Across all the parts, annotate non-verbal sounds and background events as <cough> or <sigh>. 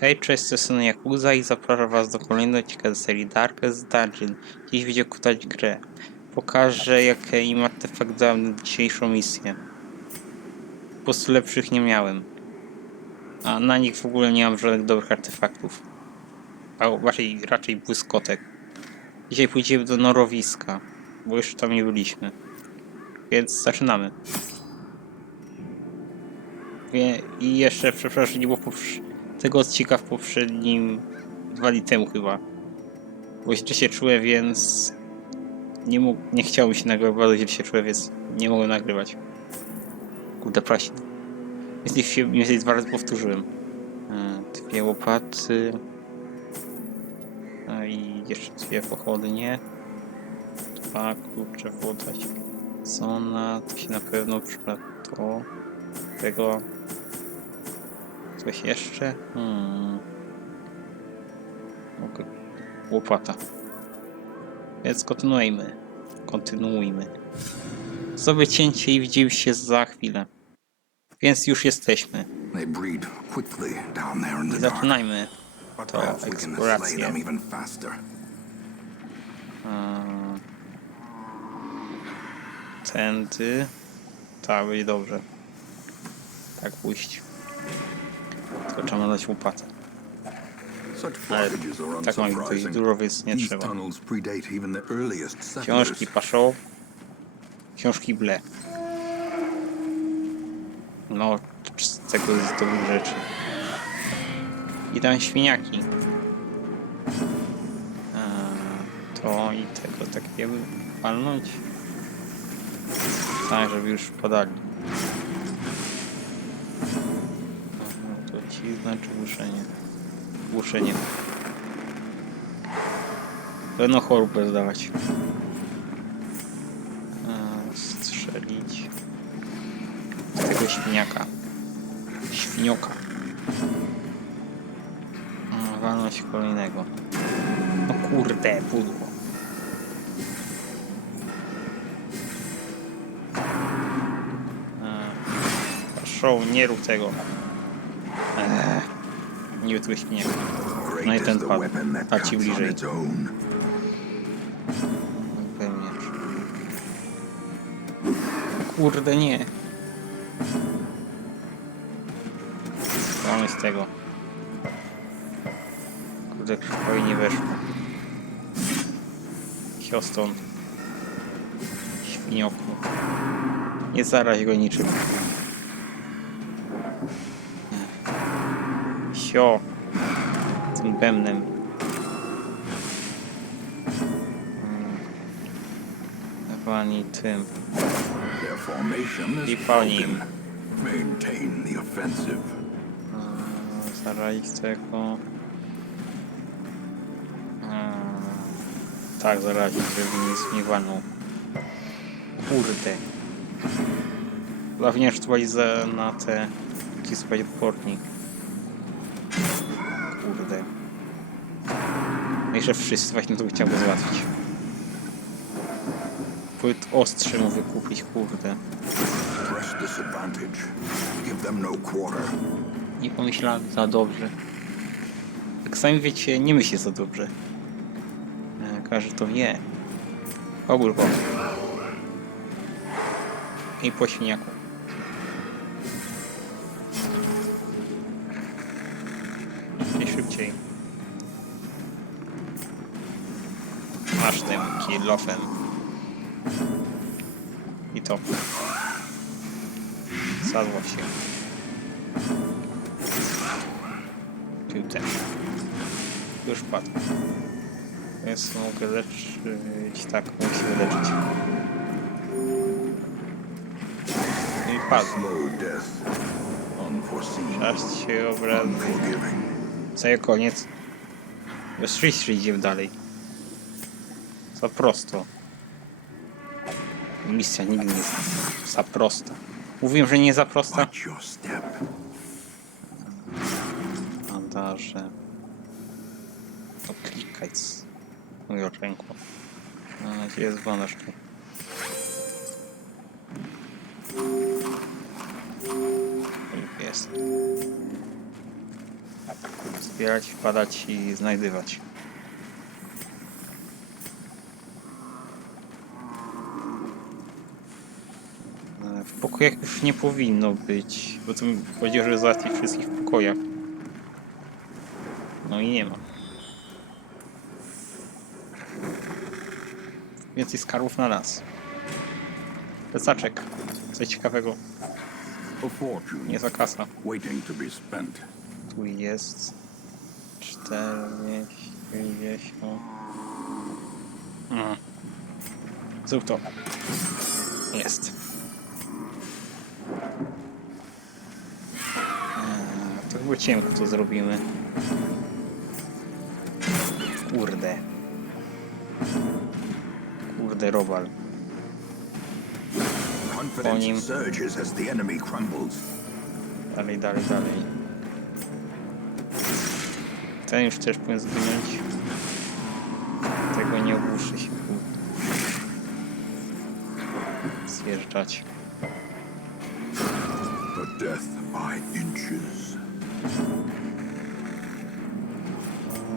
Hej, cześć, to jest Yakuza i zapraszam was do kolejnego odcinka serii Darkest Dungeon. Dziś będzie kutać grę. Pokażę jakie artefakt dałem na dzisiejszą misję. Po prostu lepszych nie miałem. A na nich w ogóle nie mam żadnych dobrych artefaktów. A raczej, raczej błyskotek. Dzisiaj pójdziemy do norowiska, bo jeszcze tam nie byliśmy. Więc zaczynamy. I jeszcze, przepraszam, nie było poprz- tego odcinka w poprzednim dwa dni temu chyba. Bo źle się czułem, więc nie, mógł, nie chciało się nagrywać, bardzo źle się czułem, więc nie mogłem nagrywać. Kurde, praśnie. Więc się mniej więcej dwa razy powtórzyłem. E, Dwie łopaty. A i jeszcze dwie pochodnie. Dwa klucze woda. Zona, to się na pewno przyda to. Tego. Coś jeszcze? Hmm. Mogę. Łopata. Więc kontynuujmy. Kontynuujmy. Sobie cięcie i widzimy się za chwilę. Więc już jesteśmy. I zaczynajmy to eksplorację. Eee, Tędy. Tak, będzie dobrze. Tak pójść. Tylko trzeba dać łopatę. Ale tak mam dużo, więc nie trzeba. Książki paszą. Książki ble. No, z tego jest dobrych rzeczy. I tam świniaki. Eee, to i tego tak jakby palnąć. Tak, żeby już podali. Ci znaczy głuszenie. Głuszenie. Pewno chorobę zdawać. Strzelić tego świniaka. Świnioka. Walnąć kolejnego. No kurde, pudło. Show, nie rób tego. Nie wiem tego świniaka. Great No i ten ci cuts on bliżej. Pewnie. Kurde nie. Mamy z tego. Kurde krwawi nie weszło. Sioston. Świnioku. Nie zaraź go niczym. Sio. Tym bębnem. Pani tym. I po nim. broken. Maintain the offensive. Zarazić tego. Eee, Tak, zarazić, żeby nic nie walnął. Kurde. Zawiniesz tutaj za, na te... Wcisnąć odpornik. Kurde. Jeszcze wszyscy właśnie to chciałby załatwić. Płyt ostrze mu wykupić, kurde. Them no. Nie pomyślałem za dobrze. Jak sami wiecie, nie myślę za dobrze. E, Każdy to wie. Ogól go. I po świniaku. Killofem. I to. Sadło się. Też. Już padł. Więc mogę leczyć. Tak, mogę się wyleczyć. I padł. Czas się. Unforgiving. Co koniec? Bez szczęścia idziemy dalej. Za prosto. Misja nigdy nie jest za prosta. Mówiłem, że nie za prosta. Bandaże. To klikaj z moją ręką. A, gdzie jest bandaż? Jest. Zbierać, wpadać i znajdywać. E, W pokojach już nie powinno być, bo to mi chodzi, że załatwić wszystkich w pokojach. No i nie ma. Więcej skarbów na nas. Plecaczek. Coś ciekawego. Nie za kasa. Tu jest 40, 50. Mm. Zrób to. Jest. Chyba ciemko to zrobimy. Kurde. Kurde, robal. Confidence nim. Dalej, dalej, dalej. Ten już też powinien zginąć. Tego nie ogłuszy się. Zjeżdżać. Death by inches. No,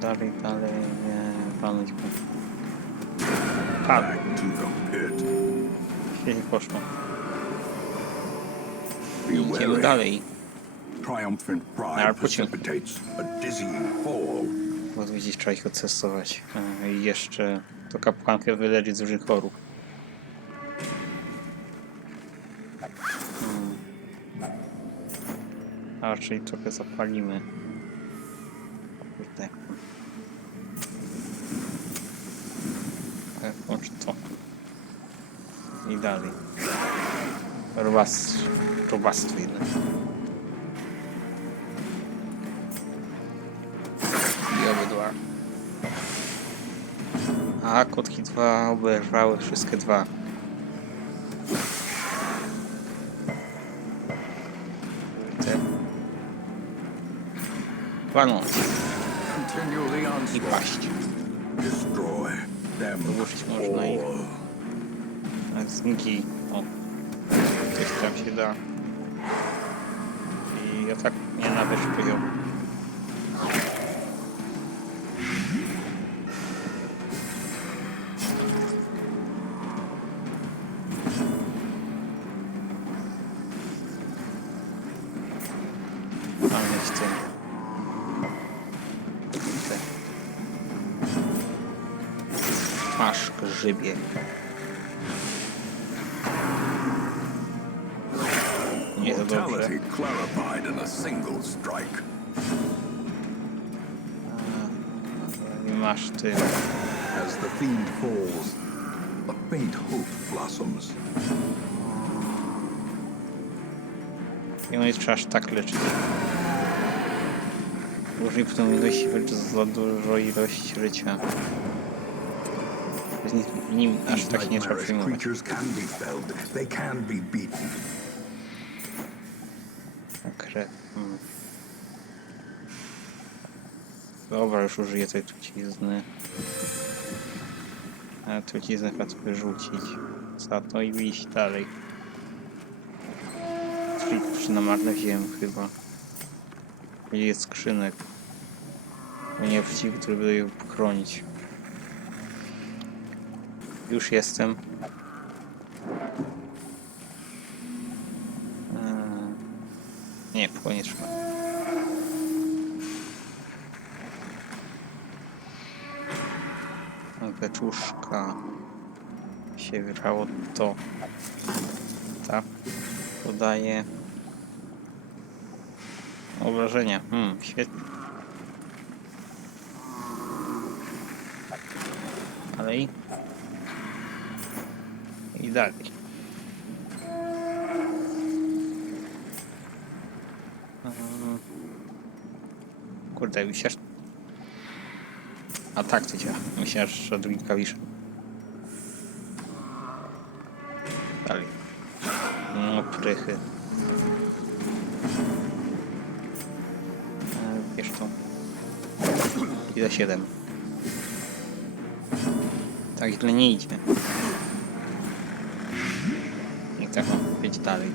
Dalej, dalej, nie, walnąć. Padł, świetnie poszło. Idziemy dalej, Triumphant pride precipitates a dizzying fall. bo widzieć trzeba ich odtestować. E, I jeszcze to kapłankę wyleczyć z różnych chorób. Raczej trochę zapalimy. E, Włącz to. I dalej. Robas, robactwo jedno. I obydwa. A, kotki dwa oberwały wszystkie dwa. The i paść. Ogłuszyć można ich. A Zniki. O. Coś tam się da. I ja tak nie na wyższy Mam grzybie. Nie za dobrze. I masz ty. As the fiend falls, a faint hope blossoms. I on jest trzeba aż tak leczyć. Różnie potem ilość za dużo ilość życia. Nim, nim aż tak nie trzeba nightmarish przyjmować. creatures can be felled. They can be beaten. Krew. Mm. Dobra, już użyję tej trucizny. A truciznę chyba wyrzucić. Za to i iść dalej. Czyli przy na marne wziąłem chyba. Gdzie jest skrzynek. Bo nie przeciw, który by je chronić. Już jestem. Eee, Nie, chyba nie trzeba. Beczuszka się wybrało to. Tak. Podaje obrażenia. Hmm, świetnie. Dalej. I dalej. Mhm. Kurde, myślę, że... A tak to działa. Myślałem, że drugi klawisz. Dalej. No, prychy. Bierz to. I za 7. Tak źle nie idzie. Tak być dalej.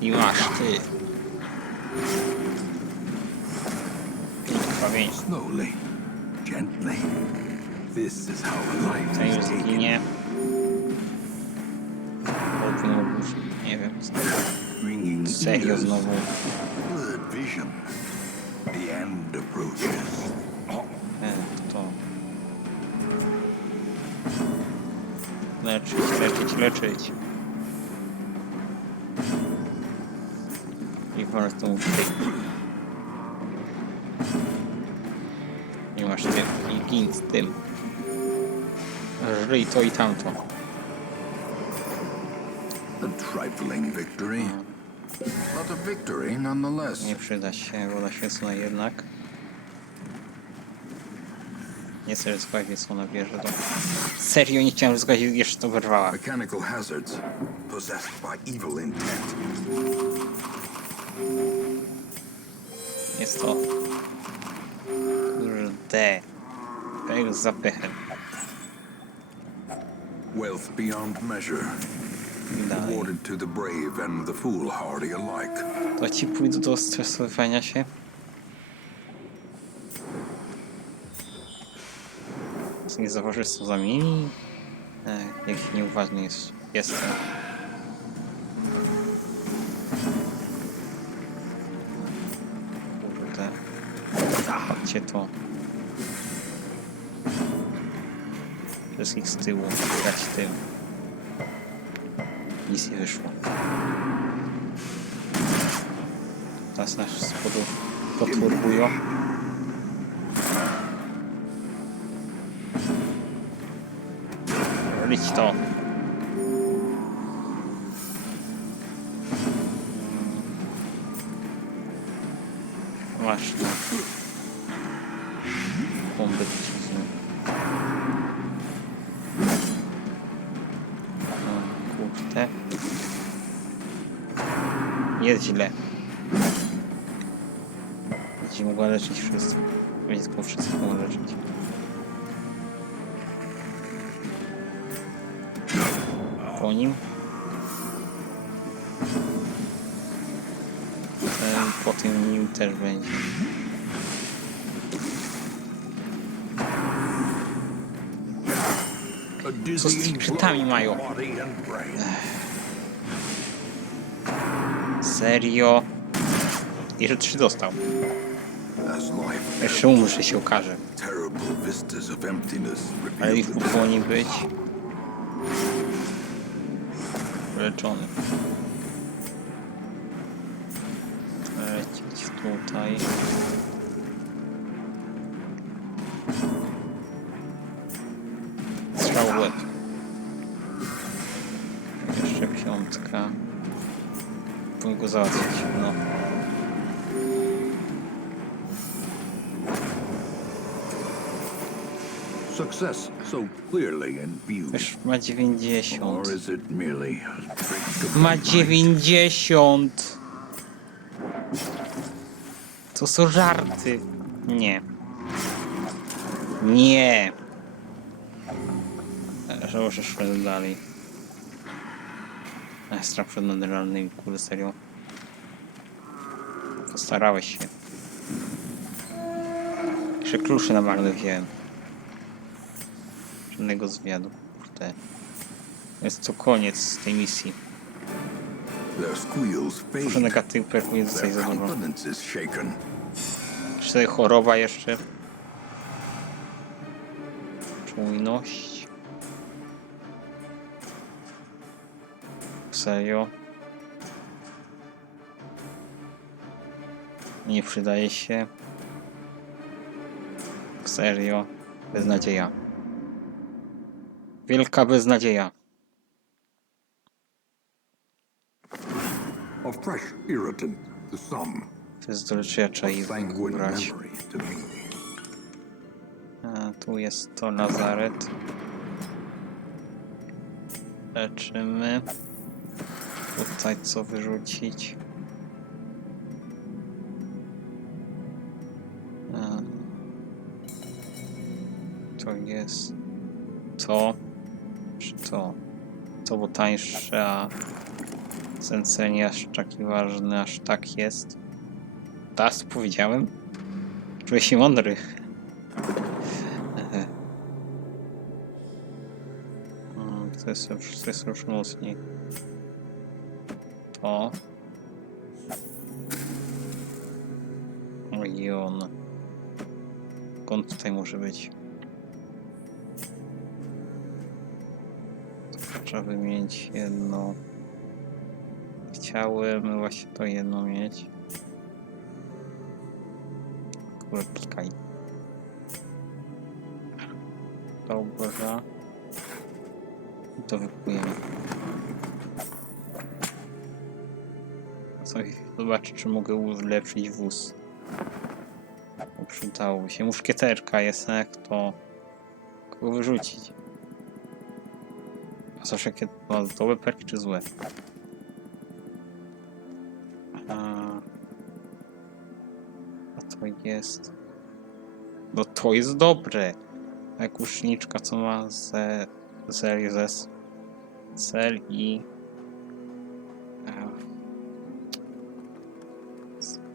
I masz ty. Slowly, gently. This is how a life Ten is już taken. zginie. Podwójną nie wiem. Bringing Serio znowu. blurred vision. The end approaches. Leczyć, leczyć, leczyć. I po prostu muszę Nie masz tym i gin z tym. Żyj to i tamto. A trifling victory, but a victory nonetheless. Nie przyda się woda świecona jednak. Nie chcę ryzykować, więc ona bierze to. Serio nie chciałem ryzykować, jeszcze to wyrwała. Mechanical hazards possessed by evil intent. Jest to. Kurde. Jak z zapychem. Wealth beyond measure, Dalej. awarded to the brave and the foolhardy alike. To ci pójdę do stresowania się. Co Nie zauważysz co za mini? E, jaki nieuważny jest. Jestem. Kurde. Patrzcie to. Wszystkich z tyłu. Dać tył. Nic nie wyszło. Teraz nas z spodu poturbują. Robić to. Bomby przycisnę. O, kurde. Jest źle. Będzie mogła leczyć wszystko. Będzie tylko wszystko leczyć. Po nim. Ten, po tym nim też będzie. Co z tymi krzytami mają? brain. Serio? Jeszcze trzy dostał. Jeszcze umrze się okaże. Ale ich powinni być. Leczony. Lecieć tutaj. Strzał w. Jeszcze piątka. Powinien go załatwić, no. Success so clearly in view. Już ma 90. Or is it merely a trick of Ma the mind? 90. To są żarty. Nie. Nie. Że szedłem dalej. Ech, Strach przed nadrealnymi, kurde, serio. Postarałeś się. Jeszcze klucze na marne wziąłem. Żadnego zwiadu, kurde. Jest to koniec tej misji. Fade. negatyw zostaje Their za dużo. Jeszcze choroba jeszcze. Czujność. Serio. Nie przydaje się. Serio. Beznadzieja. Wielka beznadzieja. A fresh irritant to some. To jest do leczenia A tu jest to lazaret. Leczymy. Tutaj co wyrzucić? A. To jest to. To? Było tańsze, a sensor nie aż taki ważny, aż tak jest. Tas powiedziałem? Czuję się mądry. <laughs> To jest już, to jest już mocniej. To. Oj, on. Skąd tutaj może być? Trzeba wymienić jedno. Chciałem właśnie to jedno mieć. Kurde, poczekaj. Dobra. I to wypłujemy. Coś czy mogę ulepszyć wóz. Przydałoby się. Muszkieterka jest, jak to... Kogo wyrzucić? Coś jakie... No, dobre perki czy złe? A... To jest... No to jest dobre! Jak uszniczka, co ma ze... Zel, zes... Cel i...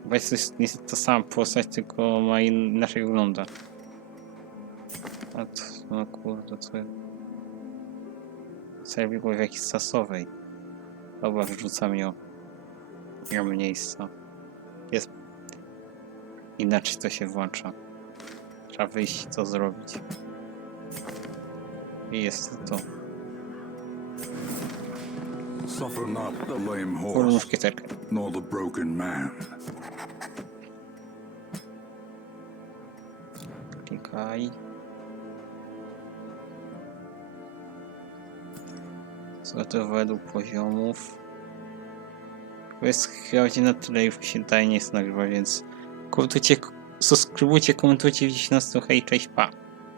Weź to jest niestety ta sama postać, tylko ma in- inaczej wygląda. A to, no kurde, co... Był w jakiejś stasowej. Dobra, wyrzucam ją. Nie ma miejsca. Jest... Inaczej to się włącza. Trzeba wyjść to zrobić. I jest to. Suffer not the lame horse, muszkieterkę. nor the broken man. Klikaj. To według poziomów? To jest chyba na tyle już się daje nie nagrywa, więc komentujcie, subskrybujcie, komentujcie, widzicie nas hej, cześć, pa.